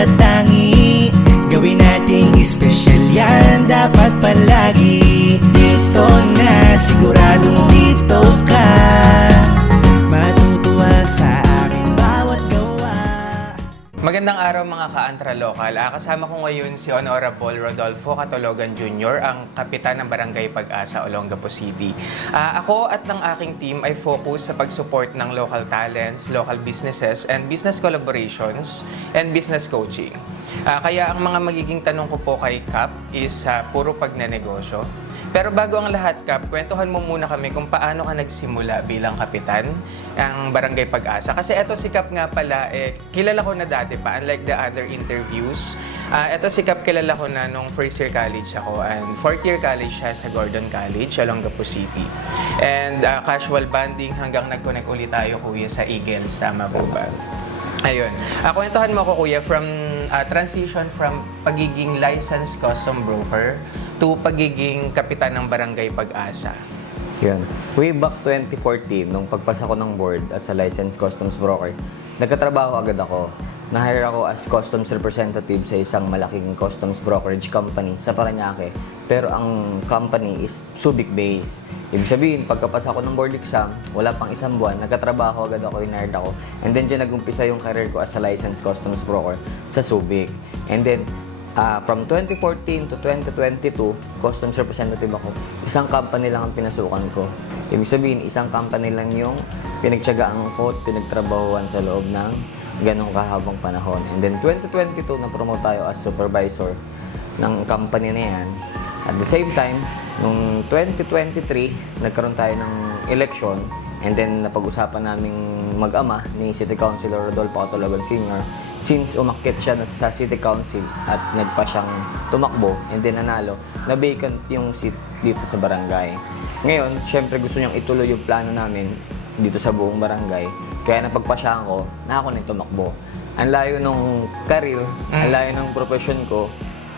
matatangi. Gawin nating espesyal yan, dapat palagi. Dito na siguradong dito ka matutuwa sa aking bawat gawa. Magandang araw mga ka-Antra Local. Kasama ko ngayon si Honorable Rodolfo Catalogan Jr., ang kapitan ng Barangay Pag-asa, Olongapo City. Ako at ng aking team ay focus sa pag-support ng local talents, local businesses, and business collaborations, and business coaching. Kaya ang mga magiging tanong ko po kay Cap is puro pagnenegosyo. Pero bago ang lahat, Cap, kwentuhan mo muna kami kung paano ka nagsimula bilang kapitan ng Barangay Pag-asa. Kasi eto si Cap nga pala, kilala ko na dati pa, unlike the other interviews. Eto si Cap, kilala ko na nung first year college ako, and fourth year college siya sa Gordon College, Olongapo City. And casual bonding hanggang nag-connect ulit tayo, kuya, sa Eagles. Tama po ba? Ayun. Kwentuhan mo ko, kuya, from transition from pagiging licensed custom broker to pagiging kapitan ng Barangay Pag-asa. Yun. Way back 2014, nung pagpasa ko ng board as a licensed customs broker, nagkatrabaho agad ako. Na-hire ako as customs representative sa isang malaking customs brokerage company sa Parañaque. Pero ang company is Subic-based. Ibig sabihin, pagkapasa ko ng board exam, wala pang isang buwan, nagkatrabaho agad ako, in-hired ako. And then dyan nag-umpisa yung career ko as a licensed customs broker sa Subic. And then, from 2014 to 2022, customs representative ako. Isang company lang ang pinasukan ko. Ibig sabihin, isang company lang yung pinagtiyagaan ko at pinagtrabahuan sa loob ng ganong kahabang panahon. And then 2022, na-promote tayo as supervisor ng company na yan. At the same time, nung 2023, nagkaroon tayo ng election. And then napag-usapan naming mag-ama ni City Councilor Rodolfo Catalogan Sr. Since umakyat siya sa City Council at nagpa siyang tumakbo and then nanalo, na vacant yung seat dito sa barangay. Ngayon, syempre gusto niyang ituloy yung plano namin dito sa buong barangay. Kaya napagpasyahan ko na ako na tumakbo. Ang layo nung career, ang layo ng profession ko.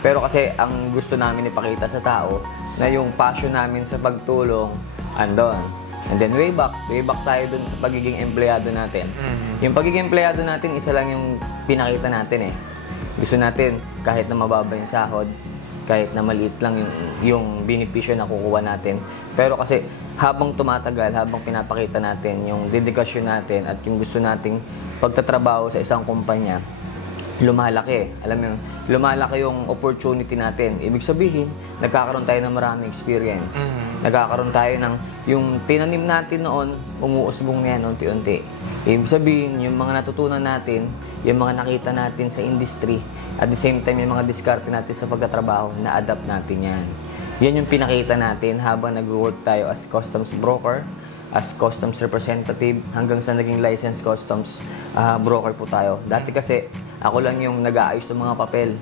Pero kasi ang gusto namin ipakita sa tao na yung passion namin sa pagtulong andon. And then way back tayo dun sa pagiging empleyado natin. Yung pagiging empleyado natin, isa lang yung pinakita natin eh. Gusto natin kahit na mababa yung sahod, kahit na maliit lang yung benepisyo na kukuha natin. Pero kasi habang tumatagal, habang pinapakita natin yung dedikasyon natin at yung gusto nating pagtatrabaho sa isang kumpanya, lumalaki. Alam mo, lumalaki yung opportunity natin. Ibig sabihin, nagkakaroon tayo ng maraming experience. Nagkakaroon tayo ng, yung tinanim natin noon, umuusbong na yan unti-unti. Ibig sabihin, yung mga natutunan natin, yung mga nakita natin sa industry, at the same time, yung mga diskarte natin sa pagtatrabaho, na-adapt natin yan. Yan yung pinakita natin habang nag-work tayo as customs broker, as customs representative, hanggang sa naging licensed customs broker po tayo. Dati kasi, ako lang yung nag-aayos ng mga papel.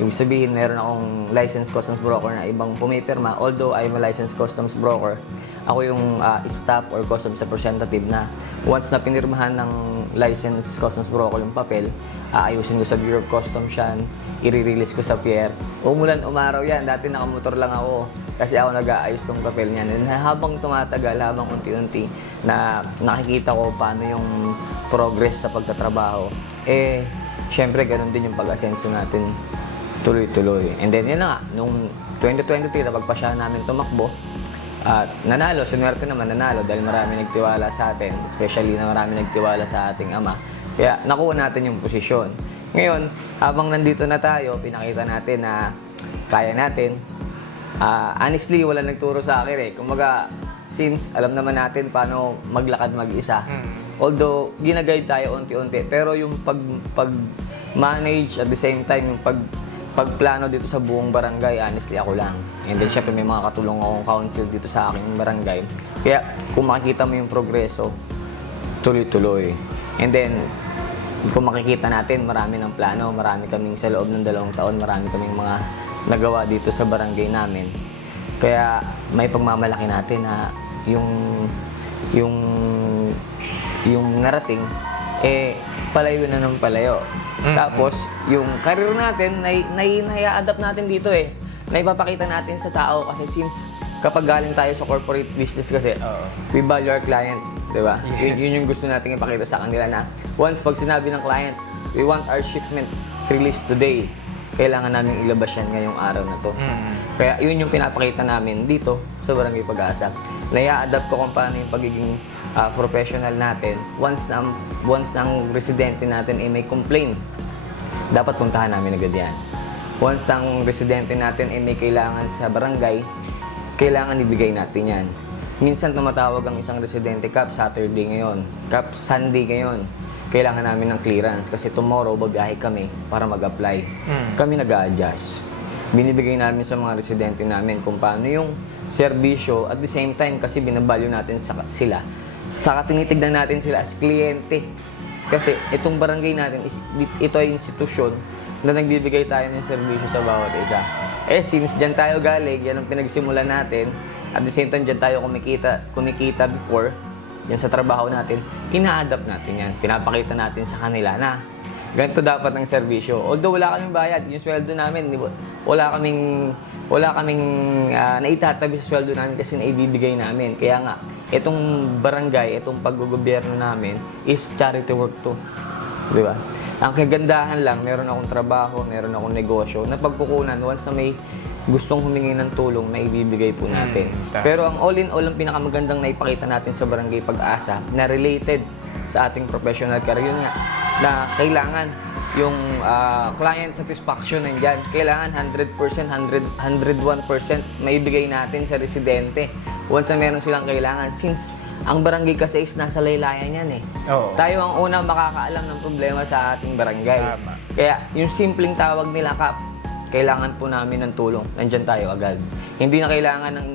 Ibig sabihin, meron akong licensed customs broker na ibang pumipirma. Although I'm a licensed customs broker, ako yung staff or customs representative na once na pinirmahan ng licensed customs broker yung papel, aayusin ko sa Bureau of Customs yan, i-release ko sa pier. Umulan, umaraw yan. Dati nakamotor lang ako kasi ako nag-aayos ng papel niyan. And habang tumatagal, habang unti-unti na nakikita ko paano yung progress sa pagtatrabaho, syempre, ganun din yung pag-asenso natin tuloy-tuloy. And then, yun na nga, nung 2023, napagpasyahan namin tumakbo. At nanalo, sinuwerte naman nanalo dahil marami nagtiwala sa atin, especially na marami nagtiwala sa ating ama. Kaya, nakuha natin yung posisyon. Ngayon, habang nandito na tayo, pinakita natin na kaya natin. Honestly, wala nagturo sa akin eh. Kumbaga, since alam naman natin paano maglakad mag-isa. Although, ginaguide tayo unti-unti. Pero yung pag-manage at the same time, yung pagplano dito sa buong barangay, honestly, ako lang. And then, syempre, may mga katulong akong council dito sa aking barangay. Kaya, kung makikita mo yung progreso, tuloy-tuloy. And then, kung makikita natin, marami ng plano, marami kaming sa loob ng 2 taon, marami kaming mga nagawa dito sa barangay namin. Kaya, may pagmamalaki natin na yung narating, palayo na ng palayo. Tapos, yung career natin, nai-adapt natin dito eh. Naipapakita natin sa tao kasi since kapag galing tayo sa corporate business kasi, we value our client, di ba? Yes. Yun yung gusto natin ipakita sa kanila na once pag sinabi ng client, we want our shipment release today. Kailangan namin ilabas yan ngayong araw na to. Kaya yun yung pinapakita namin dito sa Barangay Pag-asa. Naya-adapt ko kung paano yung pagiging professional natin. Once na ang residente natin ay may complaint, dapat puntahan namin agad yan. Once na ang residente natin ay may kailangan sa barangay, kailangan ibigay natin yan. Minsan tumatawag ang isang residente, Kap, Saturday ngayon, Kap, Sunday ngayon. Kailangan namin ng clearance kasi tomorrow babiyahe kami para mag-apply. Kami nag-a-adjust. Binibigay namin sa mga residente namin kung paano yung serbisyo at the same time kasi binabalyo natin sila. Saka tinitignan natin sila as kliyente. Kasi itong barangay natin, ito ay institusyon na nagbibigay tayo ng serbisyo sa bawat isa. Since dyan tayo galing, yan ang pinagsimulan natin. At the same time, dyan tayo kumikita before, yan sa trabaho natin, ina-adapt natin yan. Pinapakita natin sa kanila na ganito dapat ang serbisyo. Although wala kaming bayad, yung sweldo namin, wala kaming naitatabi sa sweldo namin kasi naibibigay namin. Kaya nga, itong barangay, itong paggogobyerno namin is charity work to. Di ba? Ang kagandahan lang, meron akong trabaho, meron akong negosyo na pagkukunan once na may gustong humingi ng tulong na ibibigay po natin. Pero ang all-in-all, ang pinakamagandang naipakita natin sa Barangay Pag-asa na related sa ating professional career, yun nga, na kailangan yung client satisfaction nandyan. Kailangan 100%, 101% maibigay natin sa residente once na meron silang kailangan. Since ang barangay kasi is nasa laylayan yan eh. Oo. Tayo ang unang makakaalam ng problema sa ating barangay. Tama. Kaya yung simpleng tawag nila, Kap, kailangan po namin ng tulong. Nandyan tayo agad. Hindi na kailangan ng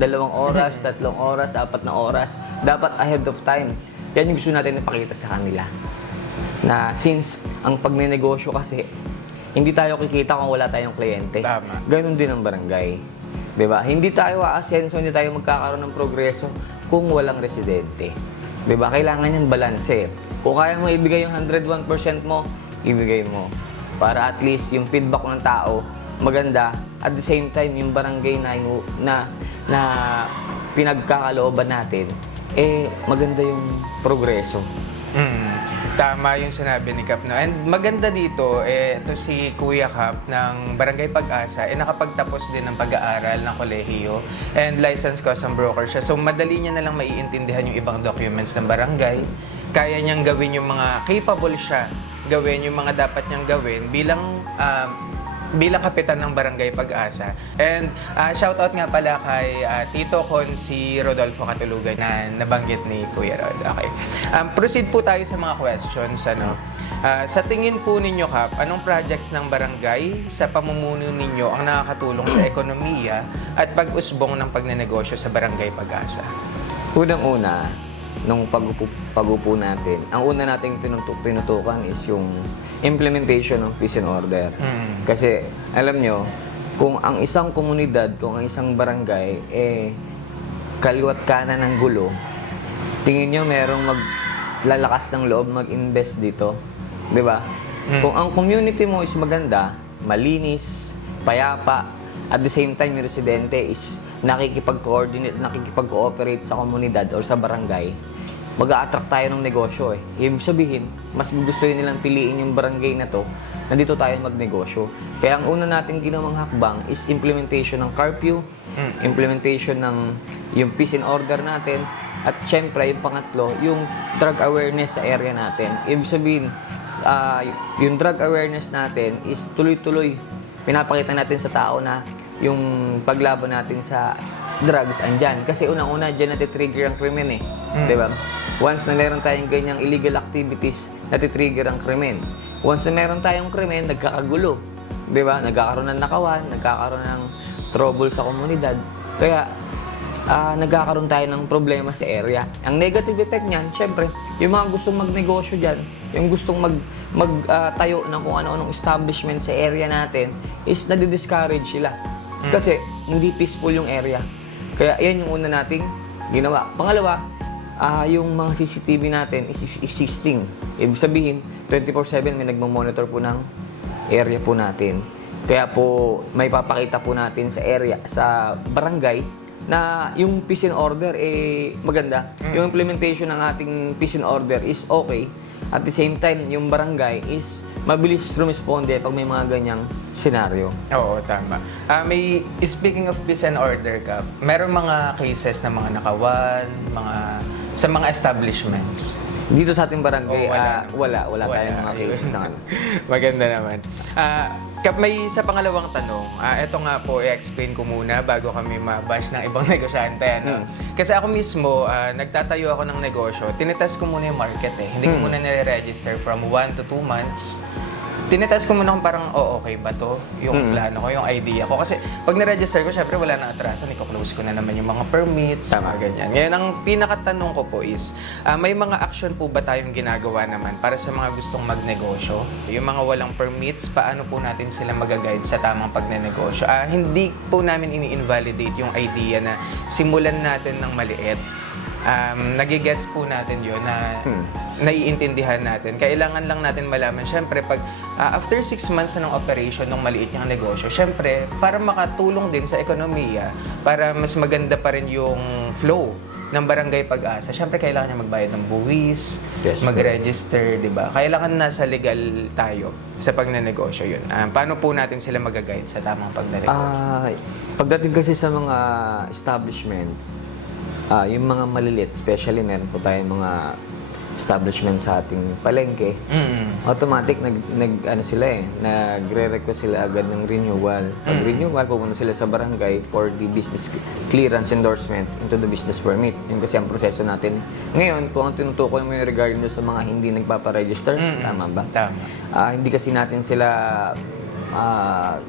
2 oras, 3 oras, 4 na oras. Dapat ahead of time. Yan yung gusto natin ipakita sa kanila. Na since ang pagnenegosyo kasi, hindi tayo kikita kung wala tayong kliyente. Tama. Ganun din ang barangay. Diba? Hindi tayo aasenso, hindi tayo magkakaroon ng progreso kung walang residente. Diba? Kailangan yan balanse. Kung kaya mo ibigay yung 101% mo, ibigay mo. Para at least yung feedback ng tao maganda. At the same time, yung barangay na pinagkakalooban natin, maganda yung progreso. Tama yung sinabi ni Kap. No? And maganda dito, ito si Kuya Kap ng Barangay Pag-asa, nakapagtapos din ng pag-aaral ng kolehiyo and licensed custom broker siya. So madali niya na lang maiintindihan yung ibang documents ng barangay. Kaya niyang gawin yung mga capable siya, gawin yung mga dapat niyang gawin bilang kapitan ng Barangay Pag-asa. And shoutout nga pala kay Tito Con si Rodolfo Catulugan na nabanggit ni Kuya Rod. Okay. Proceed po tayo sa mga questions. Sa tingin po ninyo, Kap, anong projects ng barangay sa pamumuno ninyo ang nakakatulong sa ekonomiya at pag-usbong ng pagnenegosyo sa Barangay Pag-asa? Unang-una, nung pag-upo natin, ang una nating tinutukan is yung implementation ng peace and order. Kasi, alam nyo, kung ang isang komunidad, kung ang isang barangay, kaliwat kanan ng gulo, tingin nyo merong maglalakas ng loob mag-invest dito. Di ba? Kung ang community mo is maganda, malinis, payapa, at the same time yung residente is nakikipag-coordinate, nakikipag-cooperate sa komunidad or sa barangay, mag-a-attract tayo ng negosyo eh. Ibig sabihin, mas gusto nilang piliin yung barangay na to, nandito tayo magnegosyo. Kaya ang una nating ginawang hakbang is implementation ng curfew, implementation ng yung peace and order natin, at syempre yung pangatlo, yung drug awareness sa area natin. Ibig sabihin, yung drug awareness natin is tuloy-tuloy. Pinapakita natin sa tao na yung paglaban natin sa drugs andyan. Kasi unang-una, dyan natitrigger ang krimen eh. Diba? Once na meron tayong ganyang illegal activities, natitrigger ang krimen. Once na meron tayong krimen, nagkakagulo. Diba? Nagkakaroon ng nakawan, nagkakaroon ng trouble sa komunidad. Kaya, nagkakaroon tayo ng problema sa area. Ang negative effect niyan, syempre, yung mga gustong magnegosyo dyan, yung gustong magtayo ng kung ano-anong establishment sa area natin, is nadi-discourage sila. Kasi, hindi peaceful yung area. Kaya, yan yung una nating ginawa. Pangalawa, yung mga CCTV natin is existing. Ibig sabihin, 24/7 may nagmamonitor po ng area po natin. Kaya po, may papakita po natin sa area, sa barangay, na yung peace and order maganda. Yung implementation ng ating peace and order is okay. At the same time, yung barangay is mabilis rumisponde pag may mga ganyang senaryo. Oo, tama. Speaking of peace and order ka, meron mga cases na mga nakawan, sa mga establishments. Dito sa ating barangay, Oo, wala tayong mga Ayun. cases na ano. Maganda naman. May sa pangalawang tanong, ito nga po, i-explain ko muna bago kami mabash ng ibang negosyante. Ano? Kasi ako mismo, nagtatayo ako ng negosyo, tinitest ko muna yung market eh. Hindi ko muna nire-register from 1 to 2 months. Tinitest ko muna kung parang, okay ba to? Yung plano ko, yung idea ko. Kasi pag na-register ko, syempre wala na atrasan. I-close ko na naman yung mga permits, mga ganyan. Ngayon, ang pinakatanong ko po is, may mga action po ba tayong ginagawa naman para sa mga gustong magnegosyo? Yung mga walang permits, paano po natin sila magaguide sa tamang pagnenegosyo? Hindi po namin ini-invalidate yung idea na simulan natin ng maliit. Nagigets po natin yun na naiintindihan natin. Kailangan lang natin malaman, syempre, pag after 6 months na ng operation ng maliit niyang negosyo, syempre, para makatulong din sa ekonomiya, para mas maganda pa rin yung flow ng Barangay Pag-asa, syempre, kailangan niya magbayad ng buwis, Yes, mag-register, di ba? Kailangan nasa legal tayo sa pagnenegosyo yun. Paano po natin sila magaguide sa tamang pagnenegosyo? Pagdating kasi sa mga establishment, yung mga maliliit, especially meron po tayong mga establishment sa ating palengke, automatic nagre-request sila agad ng renewal. Pag renewal, pupunta sila sa barangay for the business clearance endorsement into the business permit. Yun kasi ang proseso natin. Ngayon, kung ang tinutukoy mo yung regarding sa mga hindi nagpaparegister, tama ba? Tama. Hindi kasi natin sila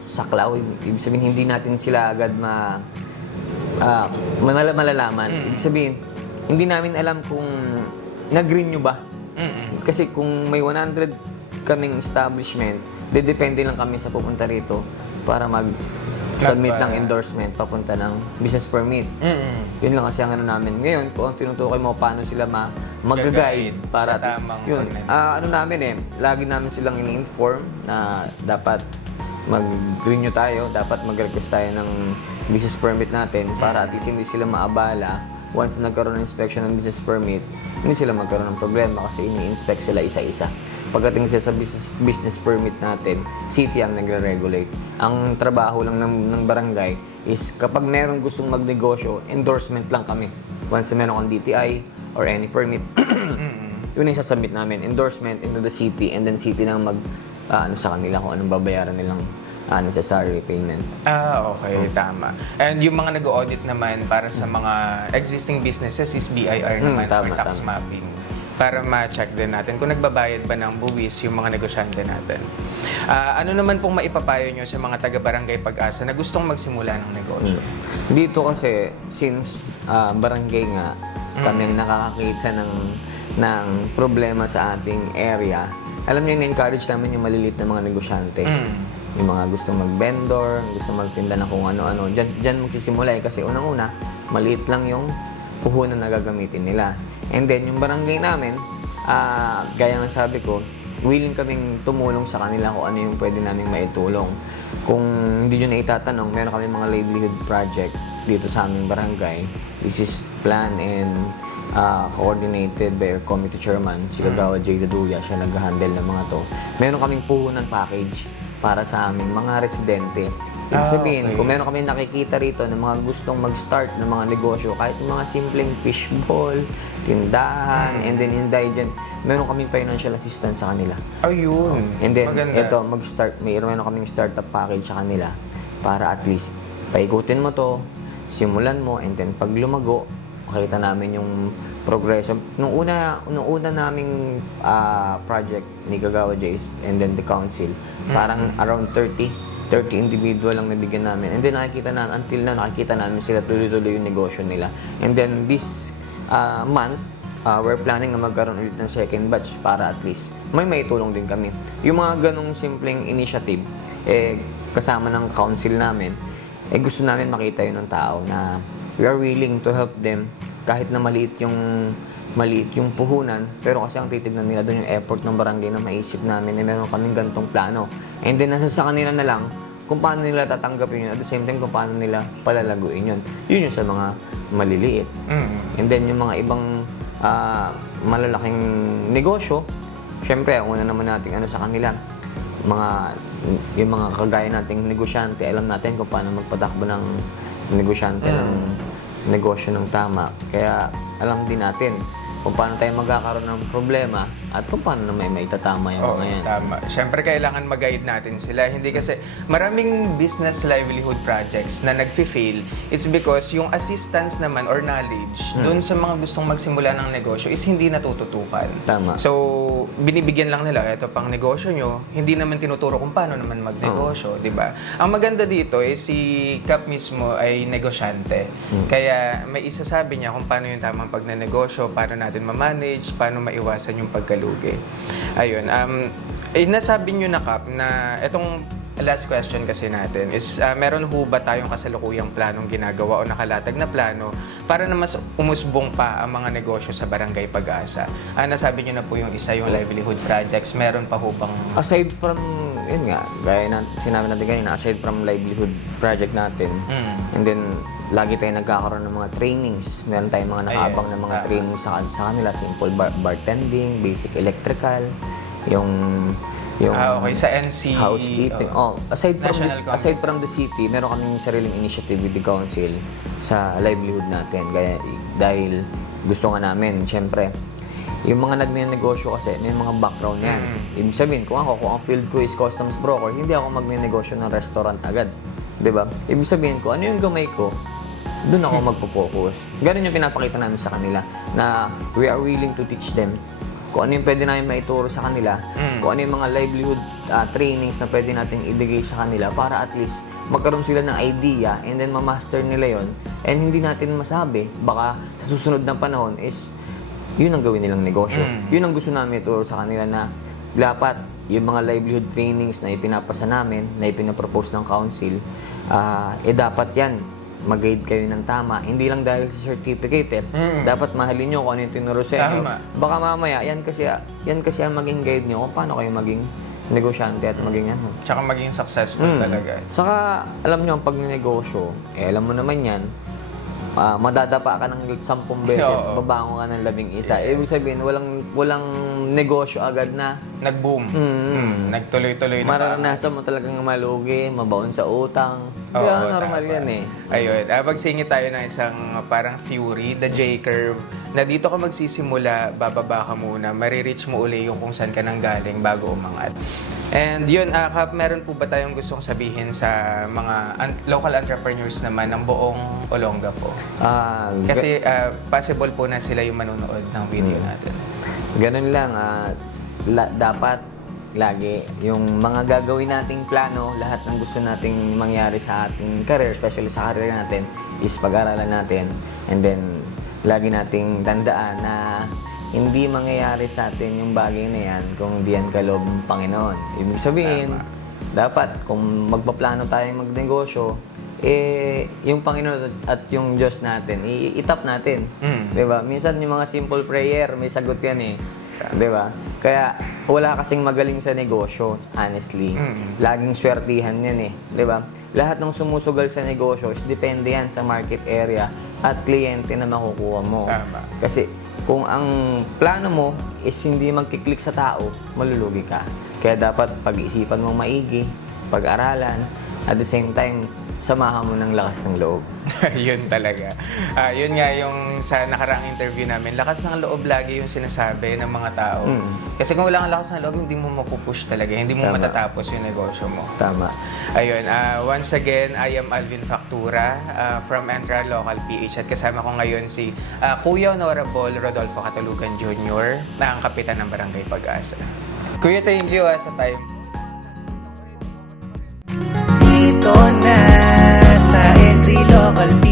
saklaw. Ibig sabihin, hindi natin sila agad malalaman. Ibig sabihin, hindi namin alam kung nag-renew ba. Kasi kung may 100 kaming establishment, depende lang kami sa pupunta rito para mag-submit ng endorsement papunta ng business permit. Yun lang kasi ang ano namin. Ngayon, kung ang tinutukoy mo, paano sila mag-guide para sa tamang yun. Lagi namin silang ini-inform na dapat mag-renew tayo, dapat mag-request tayo ng business permit natin para at least hindi sila maabala. Once na nagkaroon ng inspection ng business permit, hindi sila magkaroon ng problema kasi ini-inspect sila isa-isa. Pagdating sa business permit natin, city ang nagre-regulate. Ang trabaho lang ng barangay is kapag meron gustong magnegosyo, endorsement lang kami. Once na meron kang DTI or any permit, yun yung sasubmit namin. Endorsement into the city and then city nang sa kanila kung anong babayaran nilang necessary payment. Okay. Tama. And yung mga nag-audit naman para sa mga existing businesses is BIR naman or tax mapping. Para ma-check din natin kung nagbabayad ba ng buwis yung mga negosyante natin. Ano naman pong maipapayo nyo sa mga taga-Barangay Pag-asa na gustong magsimula ng negosyo? Dito kasi, since barangay nga, kami ang nakakakita ng problema sa ating area, alam niyo, in-encourage namin yung maliliit na mga negosyante. Yung mga gustong mag-vendor, gustong magtinda na kung ano-ano. Diyan magsisimula kasi unang-una, maliit lang yung puhunan na gagamitin nila. And then, yung barangay namin, gaya ng sabi ko, willing kaming tumulong sa kanila kung ano yung pwede namin maitulong. Kung hindi nyo na itatanong, meron kami mga livelihood project dito sa aming barangay. This is planned and coordinated by our committee chairman, si Kagawa J. Daduya. Siya nag-handle ng mga to. Meron kaming puhunan package para sa aming mga residente. Ibig sabihin, kung meron kami nakikita rito ng mga gustong mag-start ng mga negosyo, kahit yung mga simpleng fishball, tindahan, and then indigent, meron kaming financial assistance sa kanila. Ayun. And then, maganda. meron kaming startup package sa kanila para at least paikutin mo to, simulan mo, and then pag lumago, makita namin yung progreso. Nung una naming project ni Kagawa Jace and then the council, parang around 30 individual lang nabigyan namin. And then nakikita namin sila tuloy-tuloy yung negosyo nila. And then this month, we're planning na magkaroon ulit ng second batch para at least may tulong din kami. Yung mga ganong simpleng initiative, kasama ng council namin, gusto namin makita yun ng tao na we are willing to help them kahit na maliit yung puhunan, pero kasi ang titignan nila doon yung effort ng barangay na maisip namin na meron kaming gantong plano. And then nasa sa kanila na lang kung paano nila tatanggapin yun, at the same time kung paano nila palalaguin yun. Yun yung sa mga maliliit. And then yung mga ibang malalaking negosyo, syempre, ang una naman natin sa kanila, yung mga kagaya nating negosyante, alam natin kung paano magpatakbo ng negosyante ng negosyo ng tama. Kaya alam din natin kung paano tayo magkakaroon ng problema at kung paano na may maitatama yung mga yan. Tama. Siyempre, kailangan mag-guide natin sila. Hindi kasi maraming business livelihood projects na nag-fail. It's because yung assistance naman or knowledge dun sa mga gustong magsimula ng negosyo is hindi natututukan. Tama. So, binibigyan lang nila, ito pang negosyo nyo, hindi naman tinuturo kung paano naman magnegosyo, di ba? Ang maganda dito is si Cap mismo ay negosyante. Kaya may isasabi niya kung paano yung tamang pagnenegosyo, paano natin ma-manage, paano maiwasan yung pagkalugi. Ayun. Nasabi nyo na, Cap, na itong last question kasi natin is meron ho ba tayong kasalukuyang planong ginagawa o nakalatag na plano para na mas umusbong pa ang mga negosyo sa Barangay Pag-asa? Nasabi nyo na po yung isa, yung livelihood projects. Meron pa ho bang... Aside from, yun nga, gaya na sinabi natin kanina, aside from livelihood project natin, and then lagi tayong nagkakaroon ng mga trainings. Meron tayong mga nakaabang na mga trainings sa kanila. Simple bartending, basic electrical, yung okay, sa NC... housekeeping. Aside from the city, meron kaming sariling initiative with the council sa livelihood natin. Dahil gusto nga namin, syempre, yung mga nagnenegosyo kasi, may mga background yan. Ibig sabihin, kung ang field ko is customs broker, hindi ako magnenegosyo ng restaurant agad. Diba? Ibig sabihin ko, ano yung gamay ko, doon ako magpo-focus. Ganun yung pinapakita namin sa kanila na we are willing to teach them kung ano yung pwede namin maituro sa kanila, kung ano yung mga livelihood trainings na pwede natin ibigay sa kanila para at least magkaroon sila ng idea and then ma-master nila yon. And hindi natin masabi, baka sa susunod na panahon is yun ang gawin nilang negosyo. Yun ang gusto namin ituro sa kanila na dapat yung mga livelihood trainings na ipinapasa namin, na ipinapropose ng council, dapat yan mag-guide kayo ng tama. Hindi lang dahil sa certificate dapat mahalin nyo kung ano yung tinuro sa inyo. Baka mamaya, yan kasi ang maging guide nyo kung paano kayo maging negosyante at maging ano. Tsaka maging successful talaga. Saka, alam nyo, pag negosyo, alam mo naman yan, madadapa ka ng 10 beses, babango ka ng 11. Ibig sabihin, walang negosyo agad na nag-boom. Nagtuloy-tuloy na. Mararanasan mo talagang malugi, mabaon sa utang. Kaya normal yan eh. Ayun. Magsingit tayo ng isang parang Fury, the J-curve, na dito ka magsisimula, bababa ka muna, marireach mo uli yung kung saan ka nang galing bago umangat. And yun, Kap, meron po ba tayong gustong sabihin sa mga local entrepreneurs naman ng buong Olongapo? Kasi possible po na sila yung manonood ng video natin. Ganun lang. Dapat lagi yung mga gagawin nating plano, lahat ng gusto nating mangyari sa ating career, especially sa career natin, is pag-aralan natin. And then, lagi nating tandaan na hindi mangyayari sa atin yung bagay na yan kung di yan kaloob ng Panginoon. Ibig sabihin, dapat kung magpaplano tayong magnegosyo, yung Panginoon at yung Diyos natin, itap natin. Diba? Minsan yung mga simple prayer, may sagot yan eh. Diba? Kaya wala kasing magaling sa negosyo, honestly. Laging swertihan yan eh. Diba? Lahat ng sumusugal sa negosyo is depende yan sa market area at kliyente na makukuha mo. Tama. Kasi kung ang plano mo is hindi magkiklik sa tao, malulugi ka. Kaya dapat pag-isipan mo maigi, pag-aralan, at the same time, samahan mo ng lakas ng loob. Yun talaga. Yun nga yung sa nakaraang interview namin, lakas ng loob lagi yung sinasabi ng mga tao. Kasi kung wala kang lakas ng loob, hindi mo mapupush talaga. Hindi mo matatapos yung negosyo mo. Tama. Ayun. Once again, I am Alvin Factura from Entra Local PH at kasama ko ngayon si Kuya Honorable Rodolfo Catalogan Jr. na ang kapitan ng Barangay Pag-asa. Kuya, thank you sa time. Dito na sa Entry Local PH.